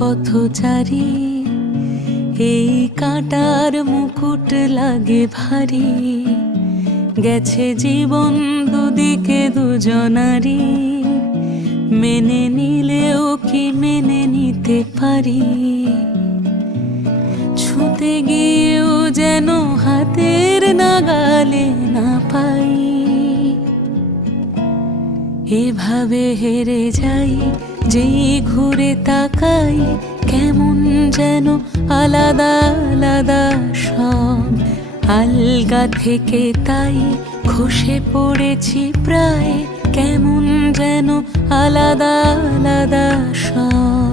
পথচারী, এই কাঁটার মুকুট লাগে ভারী। গেছে জীবন দুদিকে দুজনারই, মেনে নিলেও কি মেনে নিতে পারি? ছুঁতে গিয়েও যেন হাতের নাগালে না পাই। এভাবে হেরে যাই, যেই ঘুরে তাকাই, কেমন যেন আলাদা আলাদা সব। আলগা থেকে তাই খসে পড়েছি প্রায়, কেমন যেন আলাদা আলাদা সব।